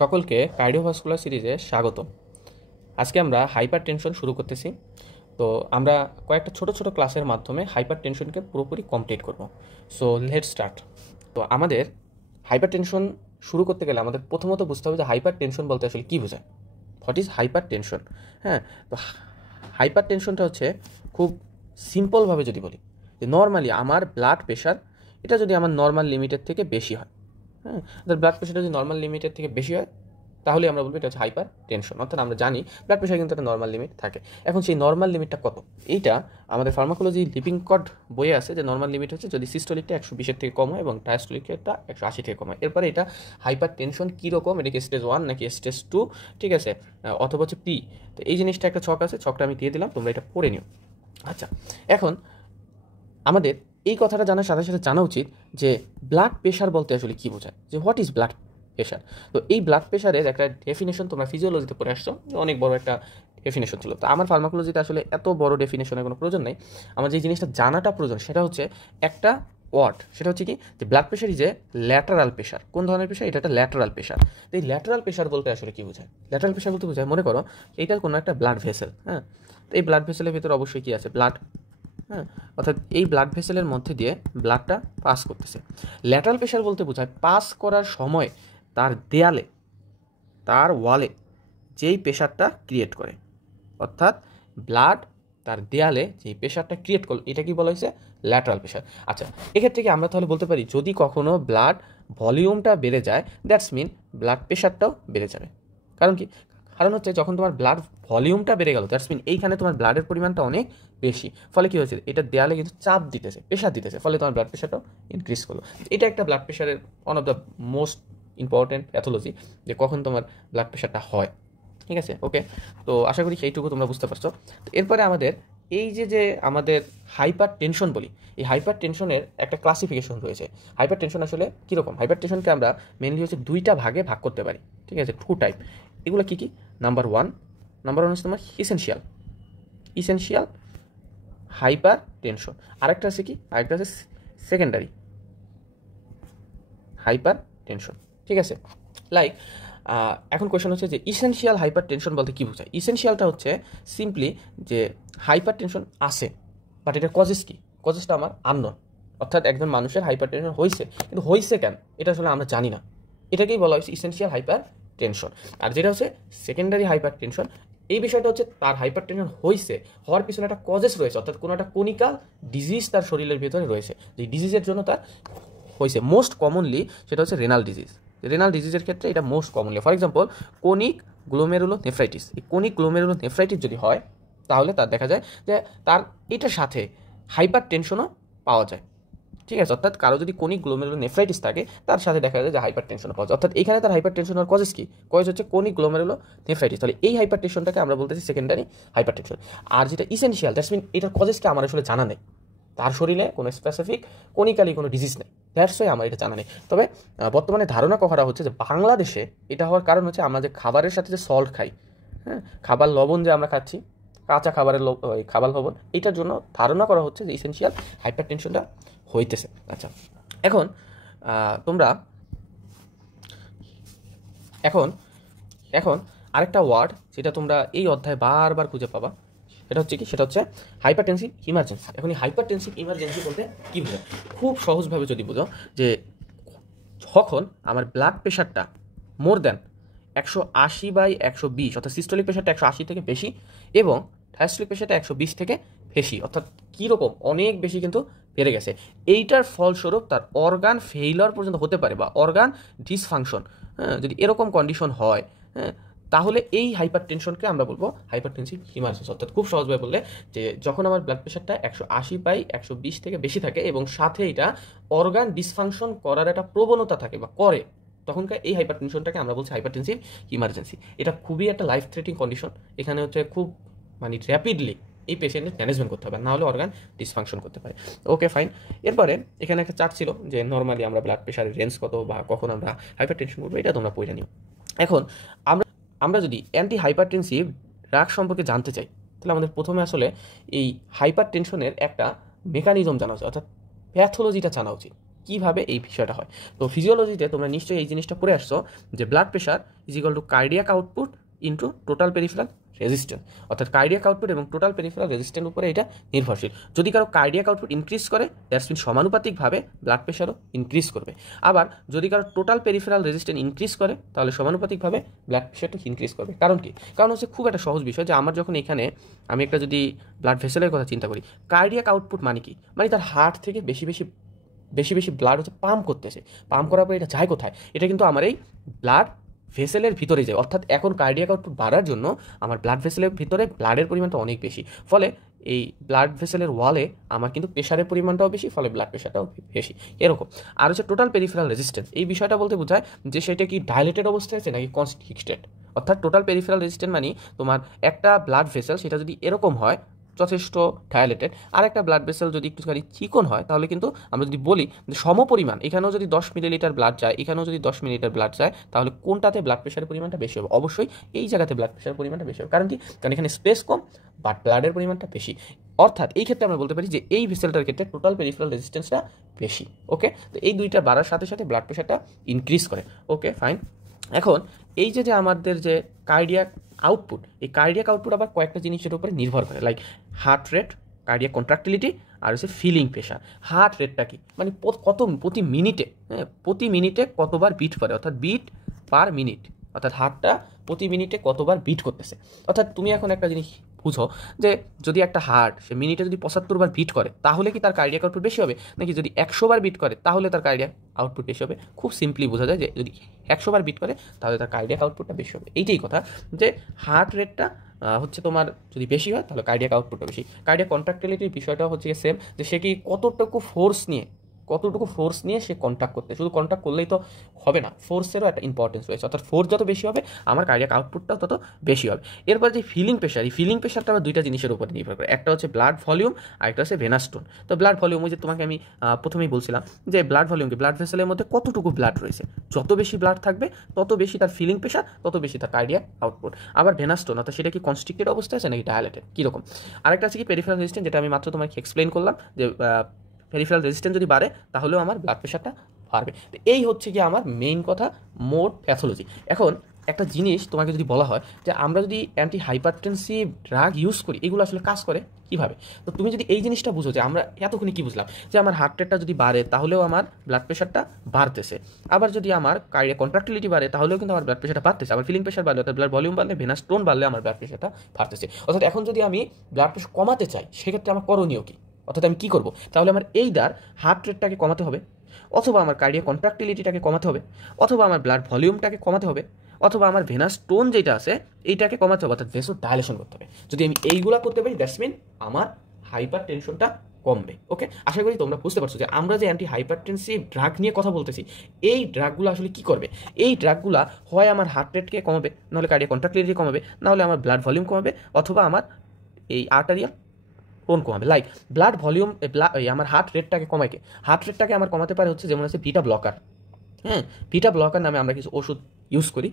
সকলকে কার্ডিওভাস্কুলার সিরিজে স্বাগতম। আজকে আমরা হাইপার টেনশন শুরু করতেছি। তো আমরা কয়েকটা ছোট ছোট ক্লাসের মাধ্যমে হাইপার টেনশনকে পুরোপুরি কমপ্লিট করব। So let's start. তো আমাদের হাইপার টেনশন শুরু করতে গেলে আমাদের প্রথমত বুঝতে হবে যে হাইপার টেনশন বলতে আসলে কী বোঝায়। What is hyper tension? হ্যাঁ, তো হাইপার টেনশনটা হচ্ছে খুব সিম্পলভাবে যদি বলি যে নর্মালি আমার ব্লাড প্রেশার এটা যদি আমার নর্মাল লিমিটের থেকে বেশি হয়, হ্যাঁ, ব্লাড প্রেশারটা যদি নর্মাল লিমিটের থেকে বেশি হয় তাহলে আমরা বলবো এটা হচ্ছে হাইপার টেনশন। অর্থাৎ আমরা জানি ব্লাড প্রেশার কিন্তু একটা নর্মাল লিমিট থাকে। এখন সেই নর্মাল লিমিটটা কত, এইটা আমাদের ফার্মাকোলজি লিপিং কড বইয়ে আছে যে নর্মাল লিমিট হচ্ছে যদি সিস্টোলিকটা 120-এর থেকে কম হয় এবং ডায়াস্টোলিকটা 180 থেকে কম হয়। এরপরে এটা হাইপার টেনশন কীরকম, এটা কি স্টেজ 1 নাকি স্টেজ 2, ঠিক আছে, অথবা হচ্ছে পি। তো এই জিনিসটা একটা ছক আছে, ছকটা আমি দিয়ে দিলাম, তোমরা এটা পড়ে নিও। আচ্ছা, এখন আমাদের এই কথাটা জানার সাথে সাথে জানা উচিত যে ব্লাড প্রেশার বলতে আসলে কী বোঝায়, যে হোয়াট ইজ ব্লাড প্রেশার। তো এই ব্লাড প্রেশারের একটা ডেফিনেশন তোমরা ফিজিওলজিতে পড়ে আসছো, অনেক বড় একটা ডেফিনেশন ছিল। তো আমার ফার্মাকোলজিতে আসলে এত বড় ডেফিনেশনের কোনো প্রয়োজন নেই। আমার যে জিনিসটা জানাটা প্রয়োজন সেটা হচ্ছে একটা ওয়ার্ড, সেটা হচ্ছে কি যে blood pressure is a lateral pressure. কোন ধরনের প্রেশার? এটা একটা ল্যাটারাল প্রেশার। তো এই ল্যাটারাল প্রেশার বলতে আসলে কী বোঝায়? ল্যাটারাল প্রেশার বলতে বোঝায়, মনে করো এইটা কোনো একটা ব্লাড ভেসেল, হ্যাঁ, তো এই ব্লাড ভেসেলের ভিতরে অবশ্যই কী আছে? ব্লাড, হ্যাঁ, অর্থাৎ এই ব্লাড ভেসেলের মধ্যে দিয়ে ব্লাডটা পাস করতেছে। ল্যাটারাল প্রেশার বলতে বোঝায় পাস করার সময় তার দেয়ালে, তার ওয়ালে যেই প্রেশারটা ক্রিয়েট করে, অর্থাৎ ব্লাড তার দেয়ালে যেই প্রেশারটা ক্রিয়েট করলো এটা কি বলা হয়েছে? Lateral pressure. আচ্ছা, এক্ষেত্রে কি আমরা তাহলে বলতে পারি যদি কখনো ব্লাড ভলিউমটা বেড়ে যায় দ্যাটস মিন ব্লাড প্রেশারটাও বেড়ে যাবে। কারণ কি? কারণ হচ্ছে যখন তোমার ব্লাড ভলিউমটা বেড়ে গেল দ্যাটস মিন এইখানে তোমার ব্লাডের পরিমাণটা অনেক বেশি, ফলে কী হয়েছে? এটা দেয়ালে কিন্তু চাপ দিতেছে, প্রেশার দিতেছে, ফলে তোমার ব্লাড প্রেশারটাও ইনক্রিজ করলো। এটা একটা ব্লাড প্রেশারের one of the most important pathology, যে কখন তোমার ব্লাড প্রেশারটা হয়। ঠিক আছে, ওকে। তো আশা করি সেইটুকু তোমরা বুঝতে পারছো। তো এরপরে আমাদের এই যে আমাদের হাইপার টেনশন বলি, এই হাইপার টেনশনের একটা ক্লাসিফিকেশন রয়েছে। হাইপার টেনশন আসলে কীরকম? হাইপার টেনশনকে আমরা মেনলি হচ্ছে দুইটা ভাগে ভাগ করতে পারি, ঠিক আছে, 2 টাইপ। এগুলো কী কী? নাম্বার ওয়ান হচ্ছে তোমার ইসেনশিয়াল হাইপার টেনশন। আরেকটা আছে কি? আরেকটা আছে সেকেন্ডারি হাইপার টেনশন, ঠিক আছে। লাইক এখন কোয়েশন হচ্ছে যে ইসেনশিয়াল হাইপার টেনশন বলতে কী বোঝায়? ইসেনশিয়ালটা হচ্ছে সিম্পলি যে হাইপার টেনশন আছে, বাট এটার কজেস কি? কজেসটা আমার আননোন। অর্থাৎ একজন মানুষের হাইপার টেনশন হয়েছে, কিন্তু হয়েছে কেন এটা আসলে আমরা জানি না। এটাকেই বলা হয়েছে ইসেনশিয়াল হাইপার টেনশন। আর যেটা হচ্ছে সেকেন্ডারি হাইপার টেনশন, এই বিষয়টা হচ্ছে তার হাইপার টেনশন হয়েছে, হওয়ার পিছনে একটা কজেস রয়েছে, অর্থাৎ কোনো একটা কনিক্যাল ডিজিজ তার শরীরের ভিতরে রয়েছে, যে ডিজিজের জন্য তার হয়েছে। মোস্ট কমনলি সেটা হচ্ছে রেনাল ডিজিজ। রেনাল ডিজিজের ক্ষেত্রে এটা most commonly, for example conic glomerulonephritis. এই কোনিক গ্লোমেরুলোনেফ্রাইটিস যদি হয় তাহলে তার দেখা যায় যে তার এটার সাথে হাইপার টেনশনও পাওয়া যায়, ঠিক আছে। অর্থাৎ কারো যদি কোনিক গ্লোমেরুলোনেফ্রাইটিস থাকে তার সাথে দেখা যায় যে হাইপার টেনশনও পাওয়া যায়। অর্থাৎ এখানে তার হাইপার টেনশন হওয়ার কজেস কি? কজ হচ্ছে কোনিক গ্লোমেরুলোনেফ্রাইটিস। তাহলে এই হাইপার টেনশনটাকে আমরা বলতেছি সেকেন্ডারি হাইপার টেনশন। আর যেটা ইসেনশিয়াল দ্যাটস মিন এটার কজেসকে আমার আসলে জানা নেই, তার শরীরে কোনো স্পেসিফিক কনিক্যালি কোনো ডিজিজ নেই, দ্যাটস ওয়াই আমার এটা জানা নেই। তবে বর্তমানে ধারণা করা হচ্ছে যে বাংলাদেশে এটা হওয়ার কারণ হচ্ছে আমরা যে খাবারের সাথে যে সল্ট খাই, হ্যাঁ, খাবার লবণ যে আমরা খাচ্ছি, কাঁচা খাবারের খাবার লবণ, এটার জন্য ধারণা করা হচ্ছে যে ইসেনশিয়াল হাইপার টেনশনটা হইতেছে। আচ্ছা, তোমরা এখন আরেকটা ওয়ার্ড যেটা তোমরা এই অধ্যায়ে বারবার খুঁজে পাবা, সেটা হচ্ছে কি? সেটা হচ্ছে হাইপারটেনসিভ ইমার্জেন্সি। এখন এই হাইপারটেনসিভ ইমার্জেন্সি বলতে কী বোঝায়? খুব সহজভাবে যদি বোঝো যে যখন আমার ব্লাড প্রেশারটা মোর দ্যান 180/120, অর্থাৎ সিস্টোলিক প্রেশারটা 180 থেকে বেশি এবং ডায়াস্টোলিক প্রেশারটা 120 থেকে বেশি, অর্থাৎ কীরকম অনেক বেশি কিন্তু বেড়ে গেছে, এইটার ফলস্বরূপ তার অর্গান ফেইলার পর্যন্ত হতে পারে বা অর্গান ডিসফাংশন, হ্যাঁ, যদি এরকম কন্ডিশন হয়, হ্যাঁ, তাহলে এই হাইপার টেনশনকে আমরা বলবো হাইপারটেনসিভ ইমার্জেন্সি। অর্থাৎ খুব সহজভাবে বললে যে যখন আমার ব্লাড প্রেশারটা 180/120 থেকে বেশি থাকে এবং সাথে এটা অর্গান ডিসফাংশন করার একটা প্রবণতা থাকে বা করে, তখনকার এই হাইপার টেনশনটাকে আমরা বলছি হাইপারটেনসিভ ইমার্জেন্সি। এটা খুবই একটা লাইফ থ্রেটিং কন্ডিশন। এখানে হচ্ছে খুব র্যাপিডলি এই পেশেন্টের ম্যানেজমেন্ট করতে হবে, নাহলে অর্গান ডিসফাংশন করতে পারে। ওকে, ফাইন। এরপরে এখানে একটা চার্ট ছিল যে নর্মালি আমরা ব্লাড প্রেশারের রেঞ্জ কত বা কখন আমরা হাইপার টেনশন করবো, এটা তোমরা পড়ে নিও। এখন আমরা যদি অ্যান্টি হাইপারটেনসিভ ড্রাগ সম্পর্কে জানতে চাই তাহলে আমাদের প্রথমে আসলে এই হাইপার টেনশনের একটা মেকানিজম জানা উচিত, অর্থাৎ প্যাথোলজিটা জানা উচিত। কীভাবে এই বিষয়টা হয়। তো ফিজিওলজিতে তোমরা নিশ্চয়ই এই জিনিসটা পড়ে আসছো যে blood pressure is equal to cardiac output into total peripheral resistance, অর্থাৎ কার্ডিয়াক আউটপুট এবং টোটাল পেরিফেরাল রেজিস্ট্যান্স উপরে এটা নির্ভরশীল। যদি কারো কার্ডিয়াক আউটপুট ইনক্রিজ করে দ্যাটস মিন সমানুপাতিকভাবে ব্লাড প্রেশারও ইনক্রিজ করবে। আবার যদি কারো টোটাল পেরিফেরাল রেজিস্ট্যান্স ইনক্রিজ করে তাহলে সমানুপাতিকভাবে ব্লাড প্রেশারটা ইনক্রিজ করবে। কারণ কি? কারণ হচ্ছে খুব একটা সহজ বিষয় যে আমার যখন এখানে আমি একটা যদি ব্লাড ভেসেলের কথা চিন্তা করি, কার্ডিয়াক আউটপুট মানে কি? মানে তার হার্ট থেকে বেশি বেশি ব্লাড হচ্ছে পাম্প করতেছে, পাম্প করার পরে এটা যায় কোথায়? এটা কিন্তু আমার এই ব্লাড ভেসেলের ভিতরে যায়। অর্থাৎ এখন কার্ডিয়াক আউটপুট বাড়ার জন্য আমার ব্লাড ভেসেলের ভিতরে ব্লাডের পরিমাণটা অনেক বেশি, ফলে এই ব্লাড ভেসেলের ওয়ালে আমার কিন্তু প্রেশারের পরিমাণটাও বেশি, ফলে ব্লাড প্রেশারটাও বেশি এরকম। আর হচ্ছে টোটাল পেরিফেরাল রেজিস্ট্যান্স, এই বিষয়টা বলতে বোঝায় যে সেটা কি ডাইলেটেড অবস্থায় আছে নাকি কনস্ট্রিক্টেড। অর্থাৎ টোটাল পেরিফেরাল রেজিস্ট্যান্স মানে তোমার একটা ব্লাড ভেসেল সেটা যদি এরকম হয় যথেষ্ট ডায়ালেটেড, আর একটা ব্লাড ভেসেল যদি একটুখানি চিকন হয় তাহলে কিন্তু আমরা যদি বলি যে সমপরিমাণ, এখানেও যদি 10 মিলিলিটার ব্লাড যায়, এখানেও যদি 10 মিলিলিটার ব্লাড যায়, তাহলে কোনটাতে ব্লাড প্রেশারের পরিমাণটা বেশি হবে? অবশ্যই এই জায়গাতে ব্লাড প্রেশারের পরিমাণটা বেশি হবে। কারণ কি? কারণ এখানে স্পেস কম বাট ব্লাডের পরিমাণটা বেশি। অর্থাৎ এই ক্ষেত্রে আমরা বলতে পারি যে এই ভেসেলটার ক্ষেত্রে টোটাল পেরিফেরাল রেজিস্ট্যান্সটা বেশি। ওকে, তো এই দুইটা বাড়ার সাথে সাথে ব্লাড প্রেশারটা ইনক্রিজ করে। Okay fine. এখন এই যে আমাদের যে কার্ডিয়াক আউটপুট, এই কার্ডিয়াক আউটপুট আবার কয়েকটা জিনিসের উপরে নির্ভর করে, like heart rate, cardiac contractility, আর হচ্ছে ফিলিং প্রেশার। হার্ট রেটটা কি? মানে প্রতি মিনিটে, প্রতি মিনিটে কতবার বিট করে, অর্থাৎ বিট পার মিনিট, অর্থাৎ হার্টটা প্রতি মিনিটে কতবার বিট করতেছে। অর্থাৎ তুমি এখন একটা জিনিস বুঝো যে যদি একটা হার্ট সে মিনিটে যদি 75 বার বিট করে তাহলে কি তার কার্ডিয়াক আউটপুট বেশি হবে, নাকি যদি 100 বার বিট করে তাহলে তার কার্ডিয়াক আউটপুট বেশি হবে? খুব সিম্পলি বোঝা যায় যে যদি 100 বার বিট করে তাহলে তার কার্ডিয়াক আউটপুটটা বেশি হবে। এইটাই কথা যে হার্ট রেটটা হচ্ছে তোমার যদি বেশি হয় তাহলে কার্ডিয়াক আউটপুটটা বেশি। কার্ডিয়াক কন্ট্রাক্টিলিটির বিষয়টা হচ্ছে সেম, যে সে কি কতটুকু ফোর্স নিয়ে সে কন্ট্যাক্ট করতে, শুধু কন্ট্যাক্ট করলেই তো হবে না, ফোর্সেরও একটা ইম্পর্টেন্স রয়েছে। অর্থাৎ ফোর্স যত বেশি হবে আমার কার্ডিয়াক আউটপুটটাও তত বেশি হবে। এরপর যে ফিলিং প্রেশার, এই ফিলিং প্রেশারটা আবার দুইটা জিনিসের উপর নির্ভর করে, একটা হচ্ছে ব্লাড ভলিউম আর একটা হচ্ছে ভেনাস টোন। তো ব্লাড ভলিউম, ওই যে তোমাকে আমি প্রথমেই বলছিলাম যে ব্লাড ভলিউম কি, ব্লাড ভেসেলের মধ্যে কতটুকু ব্লাড রয়েছে, যত বেশি ব্লাড থাকবে তত বেশি তার ফিলিং প্রেশার, তত বেশি তার কার্ডিয়াক আউটপুট। আবার ভেনাস টোন, অর্থাৎ সেটা কি কনস্ট্রিক্টেড অবস্থায় আছে নাকি ডায়ালেটেড, কীরকম। আরেকটা আছে কি পেরিফেরাল রেজিস্ট্যান্স, যেটা আমি মাত্র তোমাকে এক্সপ্লেন করলাম যে পেরিফেরাল রেজিস্ট্যান্স যদি বাড়ে তাহলেও আমার ব্লাড প্রেশারটা বাড়বে। তো এই হচ্ছে কি আমার মেইন কথা, মোড প্যাথোলজি। এখন একটা জিনিস তোমাকে যদি বলা হয় যে আমরা যদি অ্যান্টি হাইপারটেনসিভ ড্রাগ ইউজ করি, এগুলো আসলে কাজ করে কীভাবে, তো তুমি যদি এই জিনিসটা বুঝো যে আমরা এতক্ষণে কী বুঝলাম যে আমার হার্ট রেটটা যদি বাড়ে তাহলেও আমার ব্লাড প্রেশারটা বাড়তেছে, আবার যদি আমার কার্ডিয়াক কন্ট্রাক্টিলিটি বাড়ে তাহলেও কিন্তু আমার ব্লাড প্রেশারটা বাড়তেছে, আবার ফিলিং প্রেশার বাড়লে, অর্থাৎ ব্লাড ভলিউম বাড়লে, ভেনাস টোন বাড়লে আমার ব্লাড প্রেশারটা বাড়তেছে। অর্থাৎ এখন যদি আমি ব্লাড প্রেশার কমাতে চাই সেক্ষেত্রে আমার করণীয় কী, অর্থাৎ আমি কী করবো? তাহলে আমার এইদার হার্ট রেটটাকে কমাতে হবে, অথবা আমার কার্ডিয়াক কন্ট্রাক্টিলিটিটাকে কমাতে হবে, অথবা আমার ব্লাড ভলিউমটাকে কমাতে হবে, অথবা আমার ভেনাস টোন যেটা আছে এইটাকে কমাতে হবে, অর্থাৎ ভেসো ডাইলেশন করতে হবে। যদি আমি এইগুলা করতে পারি দ্যাটস মিন আমার হাইপার টেনশনটা কমবে। ওকে, আশা করি তোমরা বুঝতে পারছো যে আমরা যে অ্যান্টি হাইপারটেনসিভ ড্রাগ নিয়ে কথা বলতেছি, এই ড্রাগগুলো আসলে কী করবে। এই ড্রাগগুলো হয় আমার হার্ট রেটকে কমাবে, নাহলে কার্ডিয়াক কন্ট্রাক্টিলিটি কমাবে, নাহলে আমার ব্লাড ভলিউম কমাবে, অথবা আমার এই আর্টারিয়াল টোন কমাবে। লাইক ব্লাড ভলিউম, আমার হার্ট রেটটাকে কমাইকে, হার্ট রেটটাকে আমার কমাতে পারে হচ্ছে যেমন আছে বিটা ব্লকার। হ্যাঁ, বিটা ব্লকার নামে আমরা কিছু ওষুধ ইউজ করি,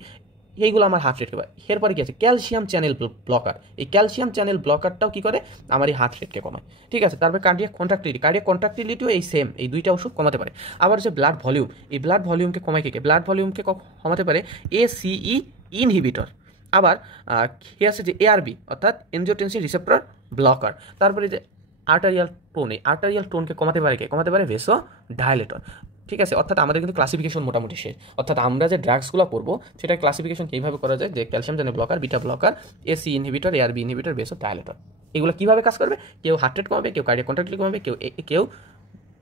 এইগুলো আমার হার্ট রেটকে বাড়ে। এরপরে কী আছে, ক্যালসিয়াম চ্যানেল ব্লকার। এই ক্যালসিয়াম চ্যানেল ব্লকারটাও কী করে, আমার এই হার্ট রেটকে কমায়। ঠিক আছে, তারপরে কার্ডিয়াক কন্ট্রাক্টিলিটিও এই সেম, এই দুইটা ওষুধ কমাতে পারে। আবার হচ্ছে ব্লাড ভলিউম, এই ব্লাড ভলিউমকে কমায় কে, ব্লাড ভলিউমকে কমাতে পারে ACE ইনহিবিটর। আবার কী আছে যে ARB, অর্থাৎ এনজিওটেনসিন রিসেপ্টর ব্লকার। তারপরে যে আর্টারিয়াল টোন, এই আর্টারিয়াল টোনকে কমাতে পারে কে, কমাতে পারে ভেসো ডায়ালেটর। ঠিক আছে, অর্থাৎ আমাদের কিন্তু ক্লাসিফিকেশন মোটামুটি শেষ। অর্থাৎ আমরা যে ড্রাগসগুলো পড়বো সেটার ক্লাসিফিকেশন কীভাবে করা যায়, যে calcium channel blocker, beta blocker, AC inhibitor, ARB inhibitor, vasodilator. এগুলো কীভাবে কাজ করবে, কেউ হার্ট রেট কমাবে, কেউ কার্ডিয়াক কন্ট্রাক্টিলিটি কমাবে, কেউ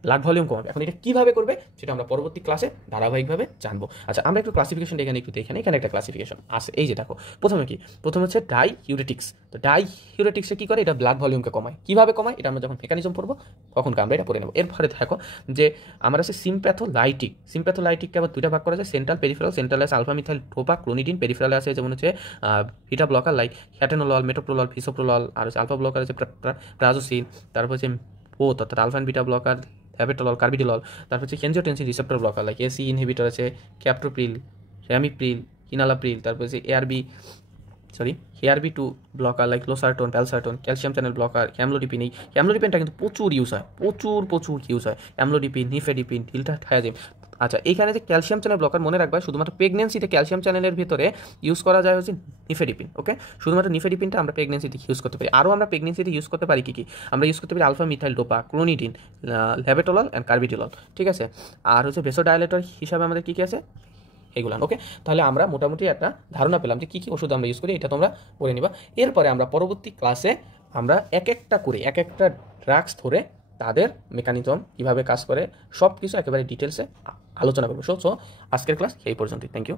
ব্লাড ভলিউম কমাবে। এখন এটা কীভাবে করবে সেটা আমরা পরবর্তী ক্লাসে ধারাবাহিকভাবে জানবো। আচ্ছা, আমরা একটু ক্লাসিফিকেশনটা এখানে একটু দেখি, এখানে একটা ক্লাসিফিকেশন আছে, এই যে দেখো প্রথমে কি, প্রথমে হচ্ছে ডাইহিউরেটিক্স। তো ডাইহিউরেটিক্সে কী করে, এটা ব্লাড ভলিউমকে কমায়। কীভাবে কমায় এটা আমরা যখন মেকানিজম পড়বো তখন আমরা এটা পড়ে নেবো। এরপরে দেখো যে আমার আছে সিম্প্যাথোলাইটিককে আবার দুইটা ভাগ করা যায়, সেন্ট্রাল পেরিফেরাল। সেন্ট্রালে আছে আলফা মিথাইল টোপা ক্লোনিডিন, পেরিফেরালে আছে যেমন হচ্ছে beta blocker like atenolol, metoprolol, bisoprolol, আর হচ্ছে আলফা ব্লকার আছে প্রাজোসিন, তারপর হচ্ছে বোথ অর্থাৎ alpha and beta blocker labetalol, carvedilol. তারপর হচ্ছে angiotensin receptor blocker like AC inhibitor আছে ক্যাপ্টোপ্রিল, র্যামিপ্রিল, হিনালাপ্রিল। তারপর হচ্ছে ARB sorry ARB2 blocker like losartan, valsartan, calcium channel blocker, amlodipine. এই ক্যামলোডিপিনটা কিন্তু প্রচুর ইউজ হয়, প্রচুর ইউজ হয়। Amlodipine, nifedipine, ডিলটাথায়াজিন। আচ্ছা, এইখানে যে ক্যালসিয়াম চ্যানেল ব্লকার মনে রাখবা, শুধুমাত্র প্রেগনেন্সিতে ক্যালসিয়াম চ্যানেলের ভিতরে ইউজ করা যায় হচ্ছে নিফেডিপিন। ওকে, শুধুমাত্র নিফেডিপিনটা আমরা প্রেগনেন্সিতে ইউজ করতে পারি। আরও আমরা প্রেগনেন্সিতে ইউজ করতে পারি কি আমরা ইউজ করতে পারি alpha methyl dopa, clonidine, labetalol and carvedilol. ঠিক আছে, আর হচ্ছে ভেসোডাইলেটর হিসাবে আমাদের কী কী আছে এগুলো। ওকে, তাহলে আমরা মোটামুটি একটা ধারণা পেলাম যে কী কী ওষুধ আমরা ইউজ করি, এটা তোমরা পড়ে নিবা। এরপরে আমরা পরবর্তী ক্লাসে আমরা এক একটা ড্রাগস ধরে তাদের মেকানিজম কীভাবে কাজ করে সব কিছু একেবারে ডিটেলসে আলোচনা করবো। সো আজকের ক্লাস এই পর্যন্তই। Thank you.